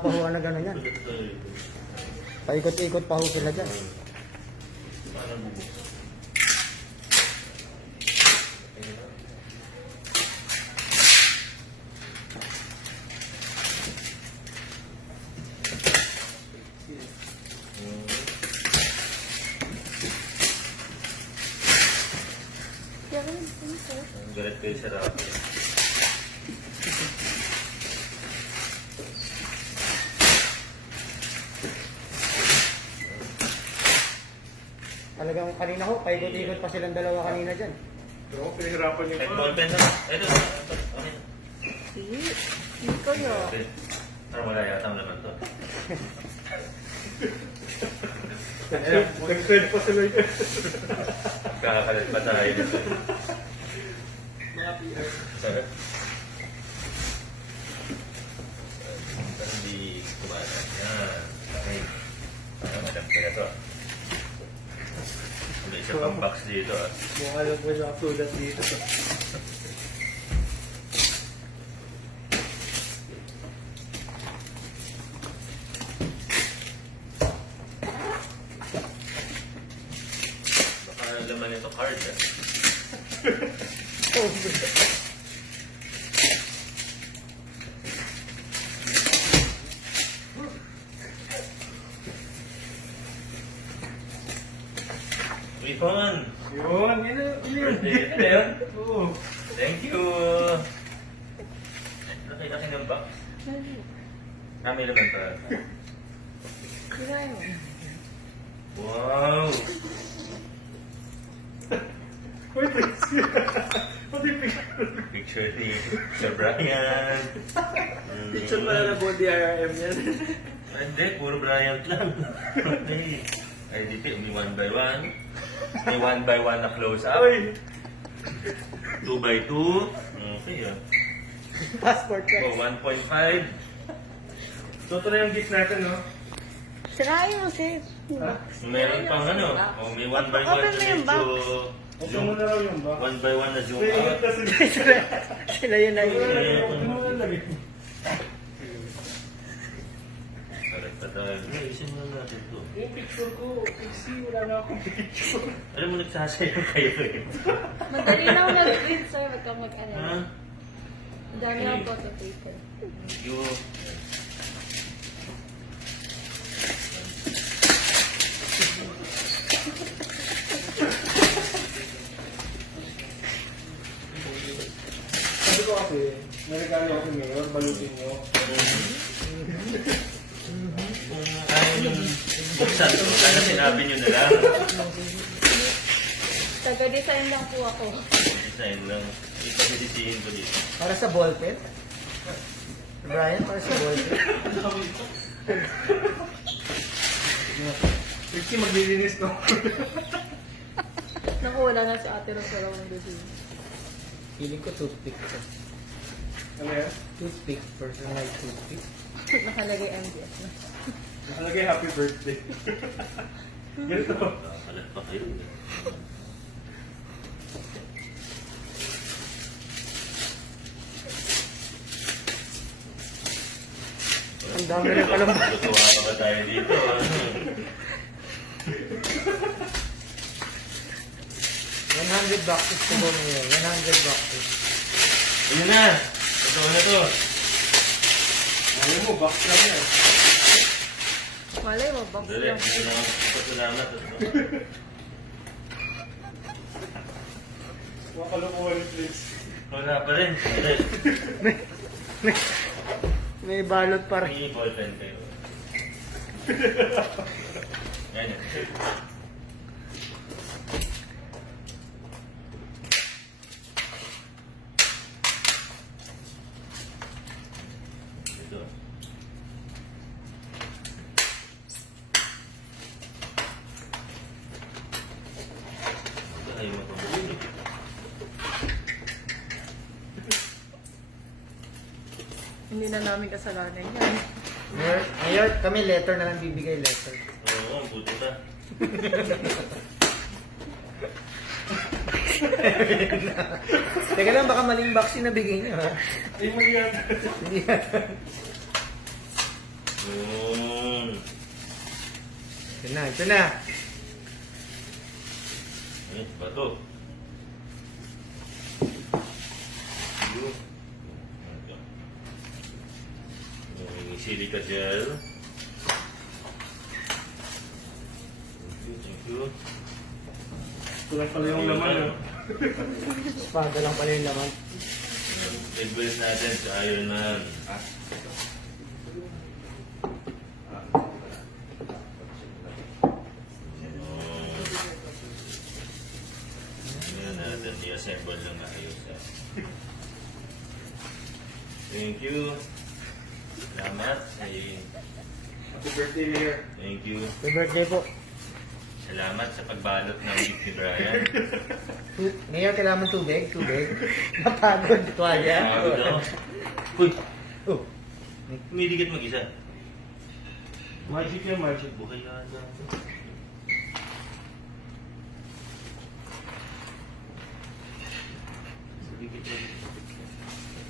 Pahuwa na gano'n yan. Paikot-ikot pa ho sila dyan. Ang galit kayo sa rapi. Talagang kanina ho, paikot-ikot pa silang dalawa kanina dyan. Pero pinahirapan niyo Kahit pa. ballpen na. Ito. Okay. Hindi kayo. Parang wala yata naman to. Nag-trend pa sila yun. Kakakalit pa tayo nito. Mga PR. Sarap. Parang hindi kumana. Yan. Okay. Parang alam ko na to. May isa pang box dito ah. Mukha lang po siya sulat dito. Baka laman nito card ah. Uy, Pon! Yun, yun. Birthday ka na yun? Oo. Thank you! Laki-laki ng box. May laman pa. Sira yun. Wow! Uy, please. Pati picture. Picture ni Sir Brian. Picture pala na body IRM yan. Hindi, puro Bryant lang. Okay. IDP, may 1 by 1. May 1 by 1 na close-up. Uy. 2 by 2. Okay ah. Passport Oh, ka. 1.5. So, ito na yung gift natin, no? Sira yun, sis. Ha? Meron pang ano. Oh, may 1 by 1 na Open mo yung box. medyo... Open mo na raw yung box. 1 by 1 na zoom May ingat out. na sila. Sila yun na yun. Open mo na lang. Correct na tayo. Isin mo na natin to. Yung picture ko, pixie, wala na akong picture. Alam mo, nagsasayaw kayo eh. Madali na ako nag-print, sir. Wag kang Ha? mag-alala. Ang dami akong photo paper. Thank you. Sabi ko kasi, may regalo ako ni Mayor, balutin nyo. Kung ayaw yung buksan ko, sana sinabi nyo na lang. Taga-design lang po ako. Design lang. Ipagdidisihin ko dito. Para sa ballpen. Brian, para sa ballpen. Pixie, maglilinis ko. Naku, wala na si ate Ros. Wala akong design. Feeling ko toothpick ko. Ano yan? Toothpick. Personal toothpick. Nakalagay MDS na. Nakalagay happy birthday. Ganito. Nakakalat pa kayo. Ang dami rin pala. Tutuwa pa ba tayo dito? 100 boxes to go ngayon. 100 boxes. Ayun na! Totoo na to. Ayaw mo, box lang yan. Malay mo, box Dali, lang. hindi na pasalamat. Makalukuhan ni please. Wala pa rin. Dali. May balot pa rin. May ballpen kayo. Yan yun. Ito. Ito ay mapabuli. Hindi na namin kasalanan yan. Ngayon, kami letter na lang bibigay letter. Oo, ang buti pa. Teka lang, baka maling box yung nabigay niyo, ha? Ay, mali yan. Hindi yan. Ito na, ito na. Eh, bato. Yun. Ito. Yung silica gel. Thank you. Ito lang pala yung laman. Ayun, ah. Espada lang pala yung laman. Advice natin sa Iron Man. Ayan natin, i-assemble lang ayos. Thank you. Salamat. Happy birthday, Mayor. Thank you. Happy birthday po. Salamat sa pagbalot ng gift ni Brian. Mayor, kailangan mo tubig? Tubig? Napagod. Tuwalya. Pagod ako. Uy, Oh. umidikit mag-isa. Magic yan, magic. Buhay yata.